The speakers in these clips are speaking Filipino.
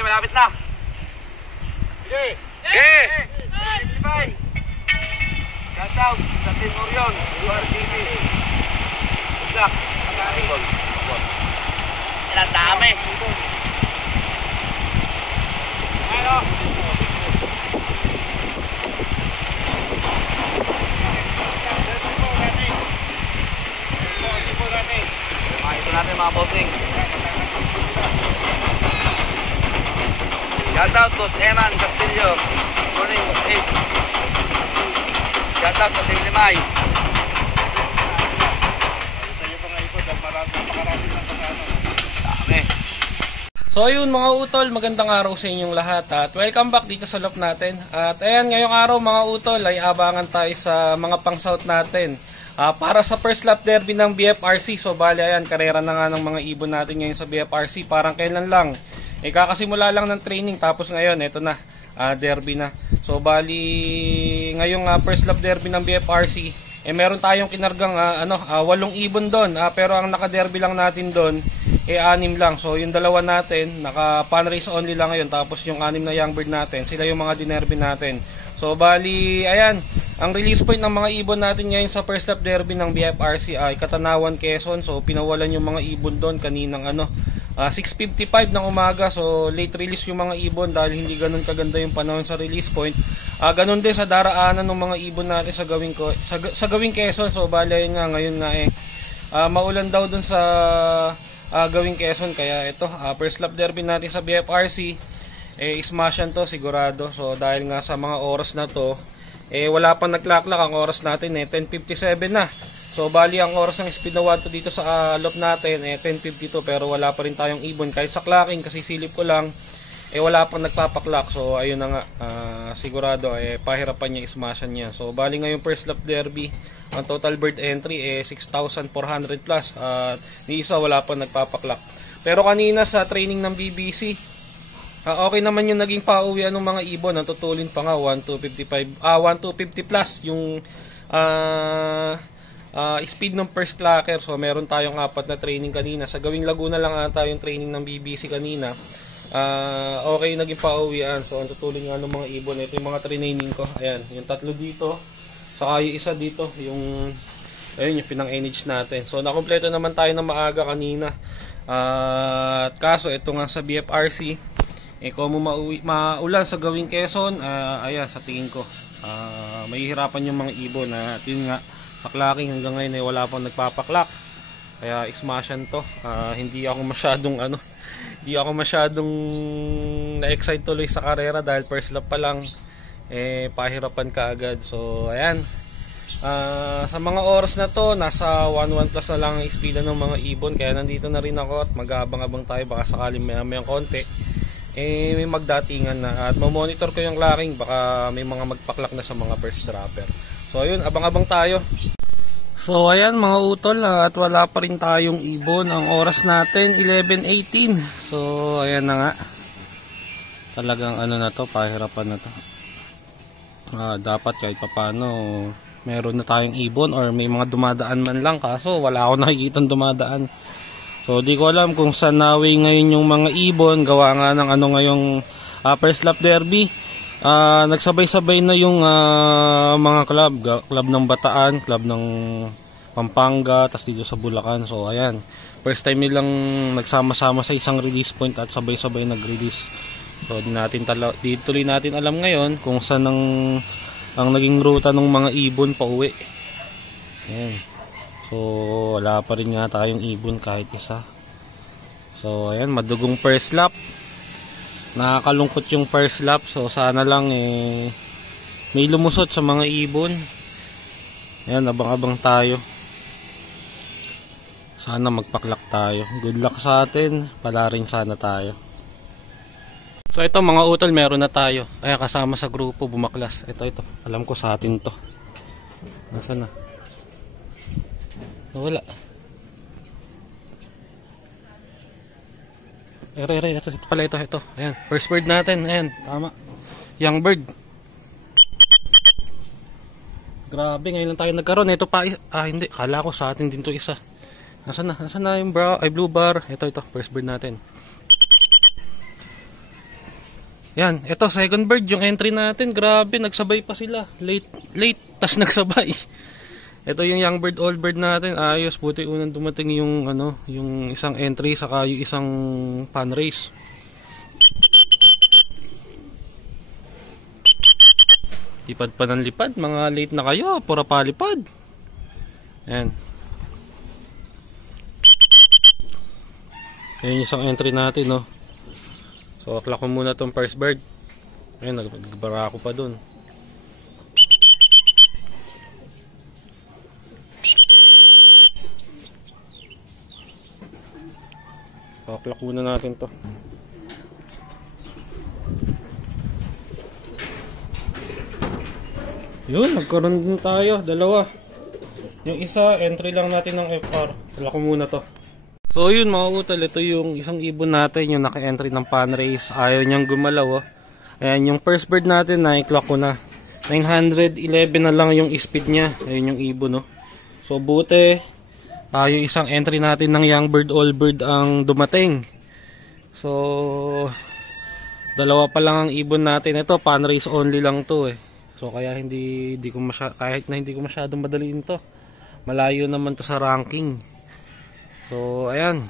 Malapit na. Sige. Sige. Libay. Shoutout sa Team Orion, URTV. Good luck. Ilang dami. Ano? Ito natin mga bossing. Shoutout to Eman Castillo. Morning, Boss 8. Shoutout sa Team Limay. Dami. So yun mga utol, magandang araw sa inyong lahat at welcome back dito sa loop natin. At ayan, ngayong araw mga utol ay abangan tayo sa mga pang-south natin. Para sa first lap derby ng BFRC. So bali ayan, karera na nga ng mga ibon natin ngayon sa BFRC. Parang kailan lang, kakasimula lang ng training tapos ngayon, eto na, derby na. So bali, ngayong first lap derby ng BFRC, meron tayong kinargang 8 ibon doon. Pero ang naka-derby lang natin doon, 6 lang. So yung dalawa natin, naka-pan race only lang ngayon. Tapos yung 6 na young bird natin, sila yung mga dinerby natin. So bali, ayan, ang release point ng mga ibon natin ngayon sa first lap derby ng BFRC ay Katanawan, Quezon. So pinawalan yung mga ibon doon kaninang 6:55 ng umaga. So late release yung mga ibon dahil hindi ganun kaganda yung panahon sa release point. Ganun din sa daraanan ng mga ibon natin sa gawing Quezon. So bali ayun nga, ngayon nga maulan daw doon sa gawing Quezon. Kaya ito, first lap derby natin sa BFRC, smashan to sigurado. So dahil nga sa mga oras na to, wala pang naglaklak. Ang oras natin 10:57 na. So bali ang oras ng speed na 1 dito sa loop natin 10:52, pero wala pa rin tayong ibon kahit sa clacking, kasi silip ko lang wala pang nagpapaklak. So ayun na nga, sigurado pahirapan niya, ismashan niya. So bali ngayong first lap derby, ang total bird entry 6,400 plus at ni isa wala pang nagpapaklak. Pero kanina sa training ng BBC, okay naman yung naging pauwian ng mga ibon. Ang tutulin pa nga 1,255 1,250 plus yung speed ng first clacker. So meron tayong 4 na training kanina. Sa gawing Laguna lang ata yung training ng BBC kanina. Okay, naging pauwian. So ang tutulin nga ng mga ibon, ito yung mga training ko. Ayan, yung 3 dito, saka yung isa dito, yung ayun yung pinang-energy natin. So nakompleto naman tayo ng maaga kanina. At kaso ito nga sa BFRC, kung maulan sa gawing Quezon, ayan, sa tingin ko mahihirapan yung mga ibon. Yun nga, sa clacking hanggang ngayon wala pang nagpapaklak. Kaya ismashan to. Hindi ako masyadong na-excite tuloy sa karera dahil first lap pa lang pahirapan ka agad. So ayan, sa mga oras na to nasa 1-1 plus na lang ang speedan ng mga ibon. Kaya nandito na rin ako at mag-aabang-abang tayo, baka sakaling may konti may magdatingan na, at mamonitor ko yung clacking, baka may mga magpaklak na sa mga first dropper. So ayun, abang-abang tayo. So ayan mga utol, at wala pa rin tayong ibon. Ang oras natin 11:18. So ayan na nga, talagang na to, pahirapan na to. Dapat kahit papano meron na tayong ibon or may mga dumadaan man lang, kaso wala ako nakikitang dumadaan. So di ko alam kung saan nawi ngayon yung mga ibon. Gawa nga ng ngayong first lap derby, nagsabay-sabay na yung mga club ng Bataan, club ng Pampanga, tas dito sa Bulacan. So ayan, first time nilang nagsama-sama sa isang release point at sabay-sabay nag-release. So di tuloy natin alam ngayon kung saan ang naging ruta ng mga ibon pa uwi. Ayan. So wala pa rin nga tayong ibon kahit isa. So ayan, madugong first lap. Nakakalungkot yung first lap. So sana lang may lumusot sa mga ibon. Ayan, abang-abang tayo. Sana magpaklak tayo. Good luck sa atin. Pala rin sana tayo. So ito mga utol, meron na tayo. Ayan, kasama sa grupo bumaklas. Ito. Alam ko sa atin to. Nasaan na? Nawala. Ito pala, ito. Ayan, first bird natin. Ayan, tama. Young bird. Grabe, ngayon lang tayo nagkaroon. Ito pa, hindi. Kala ko sa atin din to isa. Nasaan na yung blue bar? Ito, first bird natin. Yan, ito second bird yung entry natin. Grabe, nagsabay pa sila. Late, tas nagsabay. Ito yung young bird, old bird natin. Ayos, buti unang dumating yung ano, yung isang entry saka yung isang pan race. Lipad pa ng lipad, mga late na kayo, pura palipad. Yan. Yan yung isang entry natin, no. So, aklak ko muna tong first bird. Ayun, nagbara ako pa dun. So, aklak muna natin to. Yun, nagkaroon din tayo. Dalawa. Yung isa, entry lang natin ng FR. Aklak ko muna to. So yun mga utol, ito yung isang ibon natin, yung naka-entry ng pan race. Ayaw niyang gumalaw, oh. Ayan, yung first bird natin, na-clock ko na. 911 na lang yung speed niya. Ayun yung ibon, oh. So buti, yung isang entry natin ng young bird, old bird ang dumating. So, dalawa pa lang ang ibon natin. Ito, pan race only lang to, eh. So kaya kahit na hindi ko masyadong madaliin to. Malayo naman to sa ranking. So, ayan.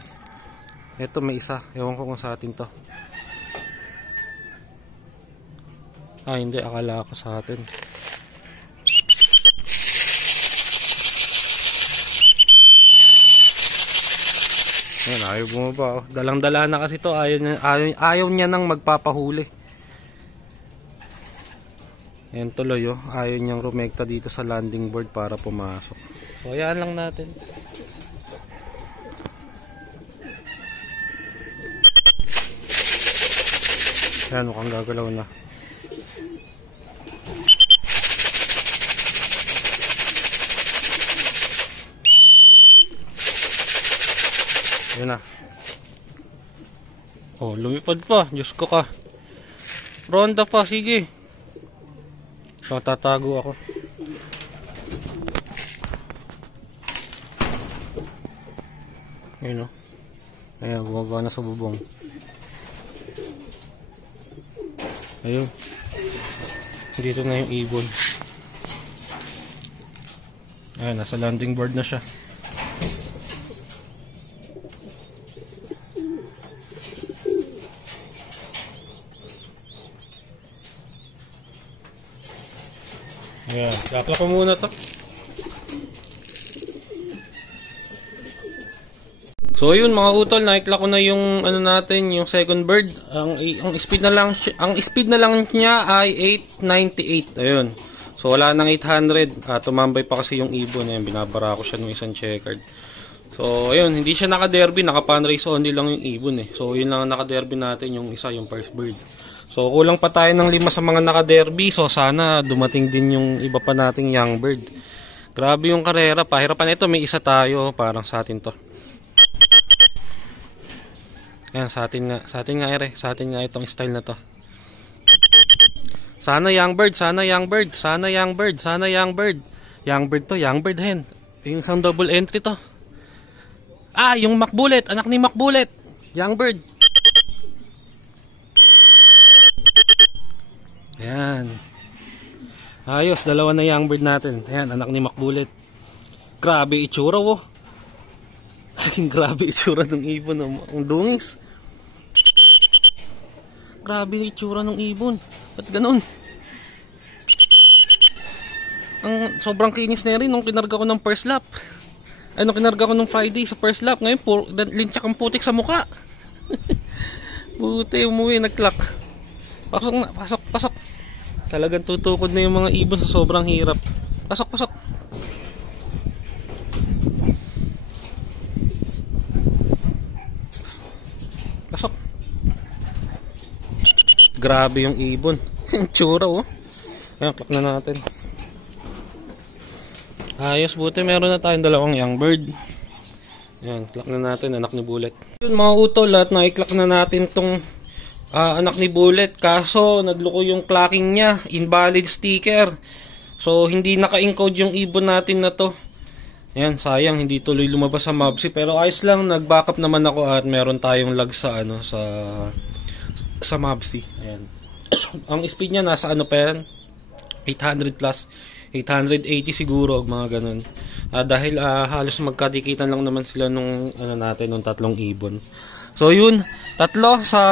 Ito may isa. Ewan ko kung sa atin to. Hindi. Akala ko sa atin. Ayan, ayaw bumaba. Dalang-dala na kasi to. Ayaw niya nang magpapahuli. Ayan tuloy, oh. Ayaw niyang rumekta dito sa landing board para pumasok. So, ayan lang natin. Ayan, mukhang gagalaw na. Ayan na. Oh, lumipad pa. Diyos ko ka. Ronda pa, sige. So, tatago ako. Ayan, oh. Ayan, bumaba na sa bubong. Ayun. Dito na yung ibon. Ayan, nasa landing board na siya. Ayan, kakla ko muna to. So yun mga utol, nakikla ko na yung ano natin, yung second bird. Ang speed na lang niya ay 898. Ayun. So wala nang 800. Tumambay pa kasi yung ibon. Ayun, binabara ko siya ng isang checkered. So ayun, hindi siya naka-derby, naka-pan race only lang yung ibon, eh. So yun lang ang naka-derby natin, yung isa, yung first bird. So kulang pa tayo ng 5 sa mga naka-derby. So sana dumating din yung iba pa nating young bird. Grabe yung karera. Pahirapan ito, may isa tayo, parang sa atin to. Ayan, sa atin nga itong style na to. Sana young bird. Young bird to, young bird hen. Yung isang double entry to. Yung Macbullet, anak ni Macbullet. Young bird. Ayan. Ayos, dalawa na young bird natin. Ayan, anak ni Macbullet. Grabe itsura, oh. Grabe itsura ng ibon, oh. Ang dungis. Grabe itsura ng ibon. Ba't ganun? Sobrang kinis na rin nung kinarga ko ng first lap. Nung kinarga ko ng Friday sa first lap. Ngayon, linchak ang putik sa muka. Buti, umuwi, nag-clock. Pasok. Talagang tutukod na yung mga ibon sa sobrang hirap. Pasok. Grabe yung ibon. Tsura, oh. Ayan, clock na natin. Ayos, buti meron na tayong dalawang young bird. Ayan, clock na natin, anak ni Bullet. Yun mga utol, lahat na i-clock na natin tong anak ni Bullet. Kaso, nagloko yung clocking niya. Invalid sticker. So, hindi naka-encode yung ibon natin na to. Ayan, sayang, hindi tuloy lumabas sa Mobsy. Pero ayos lang, nag-backup naman ako at meron tayong lag sa, sa Mobsy. Ayan. Ang speed niya nasa ano pa yan? 800 plus. 880 siguro, mga ganun. Dahil halos magkadikitan lang naman sila nung ano natin, nung 3 ibon. So yun, 3 sa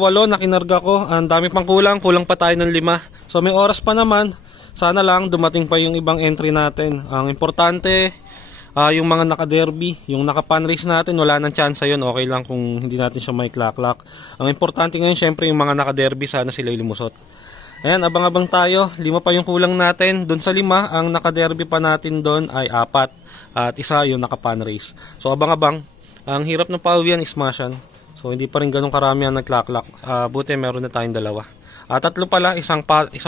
8 na kinarga ko. Ang dami pang kulang pa tayo ng 5. So may oras pa naman. Sana lang dumating pa yung ibang entry natin. Ang importante, yung mga naka-derby, yung naka-panrace natin, wala nang chance yun. Okay lang kung hindi natin siya may clock. Ang importante ngayon, syempre yung mga naka-derby, sana sila lumusot. Ayan, abang-abang tayo. 5 pa yung kulang natin. Doon sa 5, ang naka-derby pa natin doon ay 4. At isa yung naka-panrace. So abang-abang. Ang hirap ng pawian is smashan. So hindi pa rin ganun karami ang nag-clock. Buti meron na tayong 2. 3 pala, isang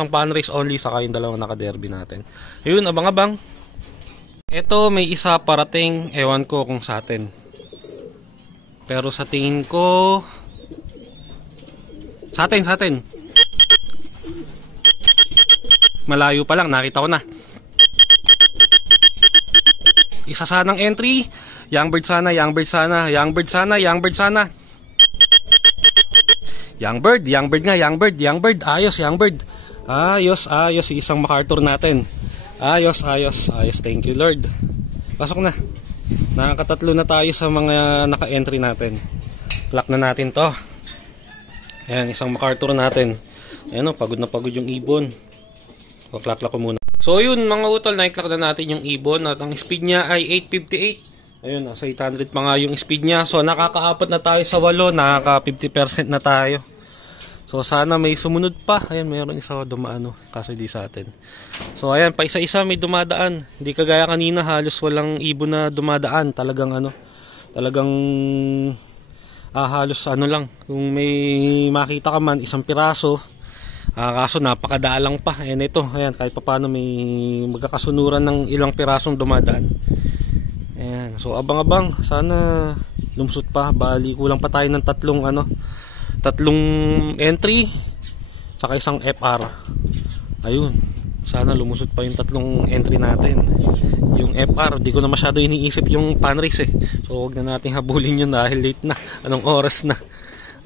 panrace only, saka yung 2 naka-derby natin. Ayun, abang-abang. Ito, may isa parating. Ewan ko kung sa atin. Pero sa tingin ko, sa atin. Malayo pa lang, nakita ko na. Isa sanang entry. Youngbird sana. Youngbird nga. Ayos, Youngbird. Ayos. Isang MacArthur natin. Ayos. Thank you, Lord. Pasok na. Nakakatatlo na tayo sa mga naka-entry natin. Clock na natin to. Ayan, isang MacArthur natin. Ayan o, pagod na pagod yung ibon. Clock ko muna. So yun mga utol, na-clock na natin yung ibon. At ang speed niya ay 858. Ayun, nasa 800 pa nga yung speed niya. So nakaka-4 na tayo sa 8. Nakaka 50% na tayo. So sana may sumunod pa. Ayan, mayroon isa dumaan, kaso hindi sa atin. So ayan, pa isa-isa may dumadaan. Hindi kagaya kanina, halos walang ibon na dumadaan. Talagang halos lang. Kung may makita ka man, isang piraso. Kaso napakadaalang pa. Ayan ito, ayan, kahit paano may magkakasunuran ng ilang pirasong dumadaan. Ayan, so abang-abang. Sana lumsot pa. Bali, kulang pa tayo ng 3 entry saka isang FR. Ayun, sana lumusot pa yung 3 entry natin. Yung FR, di ko na masyado iniisip yung panrace so huwag na natin habulin yun dahil late na. Anong oras na?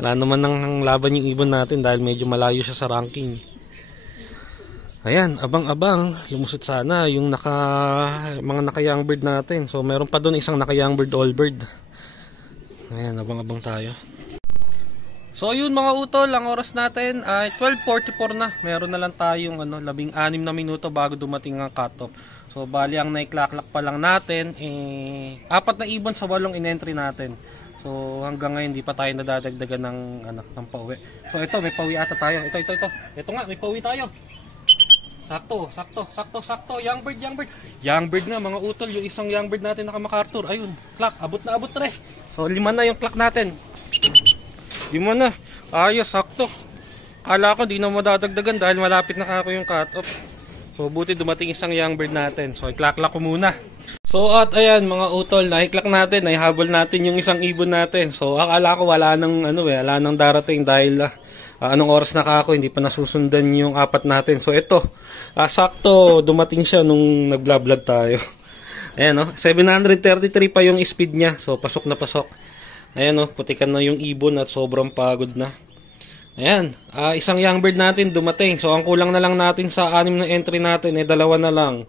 Wala naman nang laban yung ibon natin dahil medyo malayo siya sa ranking. Ayan, abang-abang. Lumusot sana yung mga naka-youngbird natin. So meron pa doon isang naka-youngbird allbird. Ayan, abang-abang tayo. So yun mga utol, ang oras natin ay 12:44 na. Meron na lang tayong 16 na minuto bago dumating ang cutoff. So bali ang na-clock pa lang natin 4 na ibon sa 8 in-entry natin. So hanggang ngayon di pa tayo nadadagdagan ng pauwi. So ito, may pauwi ata tayo. Ito. Ito nga, may pauwi tayo. Sakto. Youngbird. Youngbird nga mga utol, yung isang youngbird natin naka MacArthur. Ayun, clock, abot na. So 5 na yung clock natin. 5 na. Ayos, sakto. Kala ko di na madadagdagan dahil malapit na ako yung cut-off. So buti dumating isang youngbird natin. So i-clock ko muna. So at ayan mga utol, na-clock natin, nahihabol natin yung isang ibon natin. So akala ko wala nang darating dahil anong oras na ako, hindi pa nasusundan yung 4 natin. So ito, sakto dumating siya nung nag-vlog tayo. Ayan 733 pa yung speed niya. So pasok na pasok. Ayan putikan na yung ibon at sobrang pagod na. Ayan, isang youngbird natin dumating. So ang kulang na lang natin sa 6 na entry natin 2 na lang.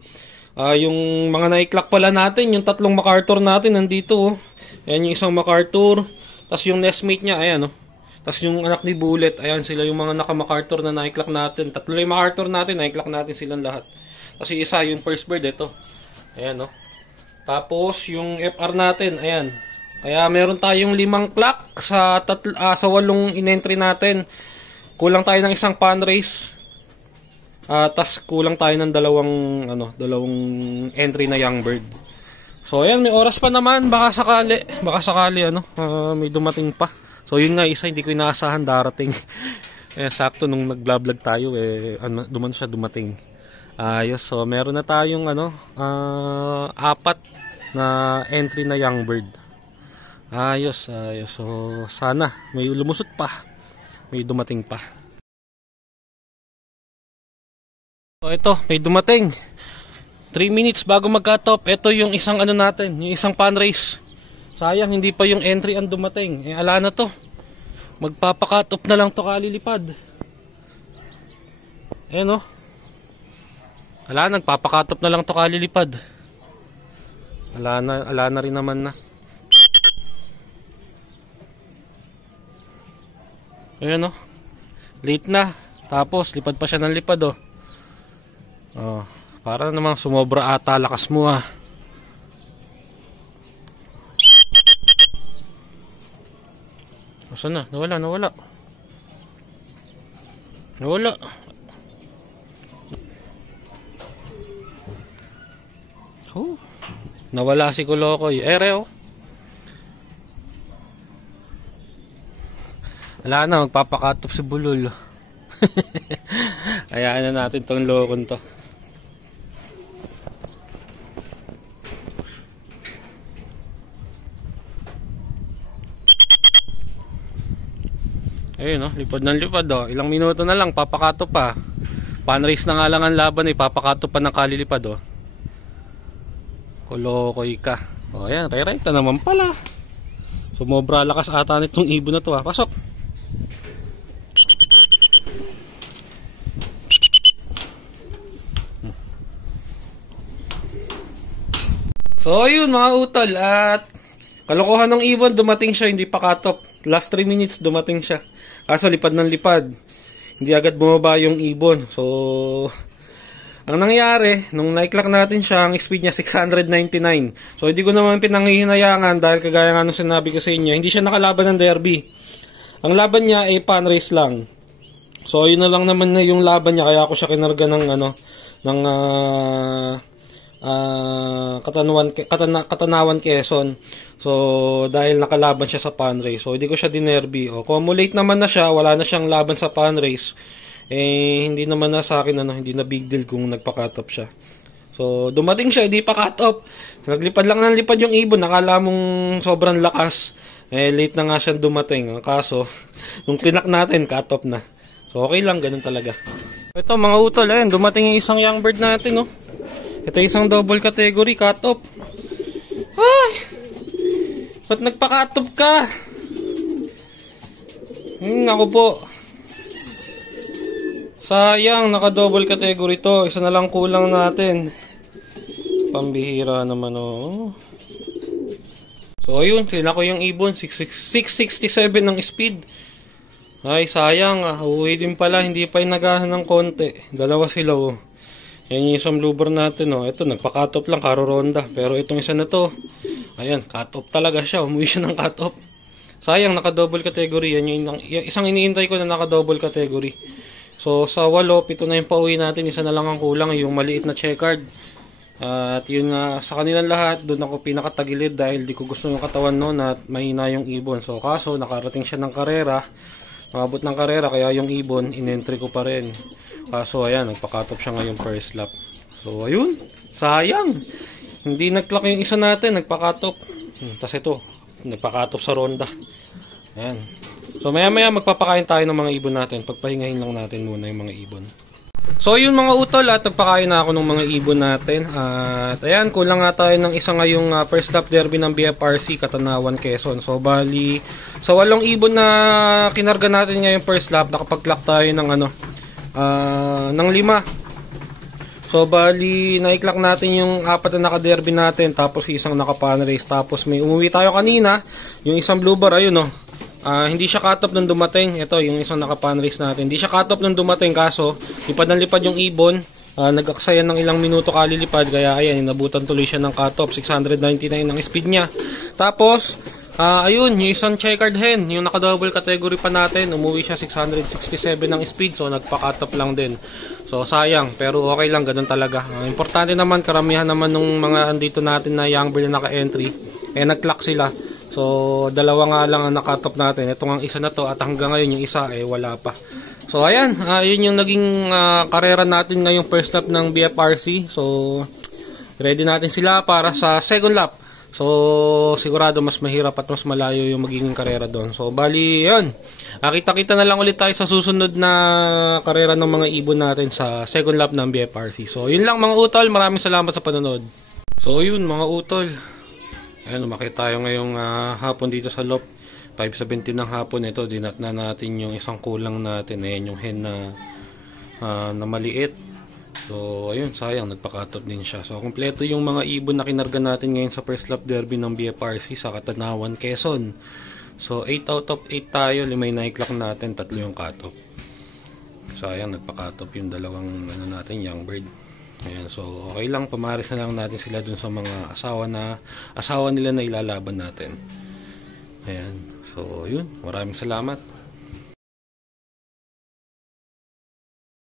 Yung mga na-clock pala natin, yung 3 MacArthur natin nandito. Ayan yung isang MacArthur. Tapos yung nestmate niya, ayan Tapos yung anak ni Bullet, ayan sila yung mga naka-MacArthur na na-clock natin. 3 yung MacArthur natin, na-clock natin silang lahat. Tapos yung isa, yung first bird, ito. Ayan Tapos yung FR natin, ayan. Kaya meron tayong 5 clock sa 8 in-entry natin. Kulang tayo ng isang panrace. Tas kulang tayo ng 2 entry na youngbird. So ayan, may oras pa naman, baka sakali may dumating pa. So yun nga, isa hindi ko inaasahan darating. Sakto nung nag-vlog tayo dumating. Ayos, so meron na tayong 4 na entry na youngbird. Ayos. So sana may lumusot pa, may dumating pa. So ito, may dumating 3 minutes bago mag-cut-off. Ito yung isang natin, yung isang panrace. Sayang hindi pa yung entry ang dumating. Ala na to, magpapa-cut-off na lang to kalilipad. Ayan o. Wala, nagpapakatop na lang to kalilipad. Ala na rin naman na. Ayan o. Late na. Tapos, lipad pa siya ng lipad o. Oh, para namang sumobra ata lakas mo ah. Saan na? Nawala. Oh, nawala si Kulokoy. Ere oh. Wala na, magpapakatop si Bulol. Hayaan na natin tong lokon to. Ayun oh, lipad ng lipad oh. Ilang minuto na lang, papakato pa. Pan-race na nga lang ang laban eh, papakato pa ng kalilipad oh. Kulokoy ka. O ayan, re-right na naman pala. Sumobra lakas ata nitong ibon na to ah. Pasok. So ayun mga utol, at kalokohan ng ibon, dumating siya, hindi pa cut-off. Last 3 minutes dumating siya. Kaso lipad ng lipad. Hindi agad bumaba yung ibon. So ang nangyari, nung na-clock natin siya, ang speed niya 699. So hindi ko naman pinanghihinayangan dahil kagaya nga nung sinabi ko sa inyo, hindi siya nakalaban ng derby. Ang laban niya ay pan race lang. So yun na lang naman na yung laban niya, kaya ako siya kinarga ng Katanawan Quezon. So dahil nakalaban siya sa pan race, so hindi ko siya dinerby. O cumulate naman na siya, wala na siyang laban sa pan race. Eh hindi naman na sa akin hindi na big deal kung nagpa-cut off siya. So dumating siya, hindi pa cut off. Naglipad lang ng lipad yung ibon, nakala mong sobrang lakas. Eh late na nga siya dumating. Ang kaso nung klinak natin, cut off na. So okay lang, ganun talaga. Ito mga utol, ayun, dumating yung isang young bird natin, oh. Ito isang double category cut-off. Ay! Ba't nagpa-cut-off ka? Ako po. Sayang, naka-double category to. Isa na lang kulang natin. Pambihira naman oh. So ayun, klina ko yung ibon. 667 ng speed. Ay, sayang ah. Uwi din pala, hindi pa inagahan ng konti. Dalawa sila oh. Yan yung isang blooper natin oh. Ito, nagpa-cut-off lang, karo-ronda. Pero itong isa na to, ayan, cut-off talaga siya. Umuwi siya ng cut-off. Sayang, naka-double category. Yan yung isang iniintay ko na naka-double category. So, sa 8, 7 na yung pauwi natin. Isa na lang ang kulang, yung maliit na checkered. At yun nga, sa kanilang lahat, doon ako pinakatagilid dahil di ko gusto yung katawan noon at mahina yung ibon. So, kaso, nakarating siya ng karera. Mabot ng karera, kaya yung ibon, in-entry ko pa rin. Kaso ayan, nagpa-cut off siya ngayong first lap. So ayun, sayang. Hindi nag-clock yung isa natin, nagpa-cut off. Tapos ito, nagpa-cut off sa ronda. Ayan. So maya maya magpapakain tayo ng mga ibon natin. Pagpahingahin lang natin muna yung mga ibon. So yun mga utol, at nagpakain na ako ng mga ibon natin. At ayan, kulang nga tayo ng isa ngayong first lap derby ng BFRC Katanawan Quezon. So bali, sa 8 ibon na kinarga natin ngayong first lap, nakapag-clock tayo ng ng 5. So bali, na-clock natin yung 4 na naka-derby natin, tapos isang naka-pan race, tapos may umuwi tayo kanina, yung isang blue bar, ayun oh. Hindi siya cut-off nung dumating. Ito, yung isang naka-pan race natin. Hindi siya cut-off nung dumating, kaso lipad ng lipad yung ibon. Nag-aksayan ng ilang minuto kalilipad, kaya ayan, inabutan tuloy siya ng cut-off. 699 ang speed niya. Tapos ayun, yung isang checkered hen, yung naka-double category pa natin, umuwi siya 667 ng speed, so nagpa-cut off lang din. So sayang, pero okay lang, ganun talaga. Importante naman, karamihan naman ng mga andito natin na young bird na naka-entry, nag-clock sila. So dalawa nga lang ang naka-cut off natin. Ito nga isa na to, at hanggang ngayon yung isa wala pa. So ayan, yun yung naging karera natin ngayong first lap ng BFRC. So ready natin sila para sa second lap. So sigurado mas mahirap at mas malayo yung magiging karera doon. So bali yun, kita-kita na lang ulit tayo sa susunod na karera ng mga ibon natin sa second lap ng BFRC. So yun lang mga utol, maraming salamat sa panonood. So yun mga utol, ayun, umakit tayo ngayong hapon dito sa loft. 5:17 ng hapon. Ito, dinat na natin yung isang kulang natin. Ayan yung hen na na maliit. So ayun, sayang, nagpa-cut off din siya. So kompleto yung mga ibon na kinarga natin ngayon sa first lap derby ng BFRC sa Katanawan, Quezon. So 8 out of 8 tayo, 5 yung na-clock natin, 3 yung cut off. Sayang, nagpa-cut off yung dalawang natin, young bird. Ayan, so okay lang, pamaris na lang natin sila dun sa mga asawa nila na ilalaban natin. Ayan, so yun, maraming salamat.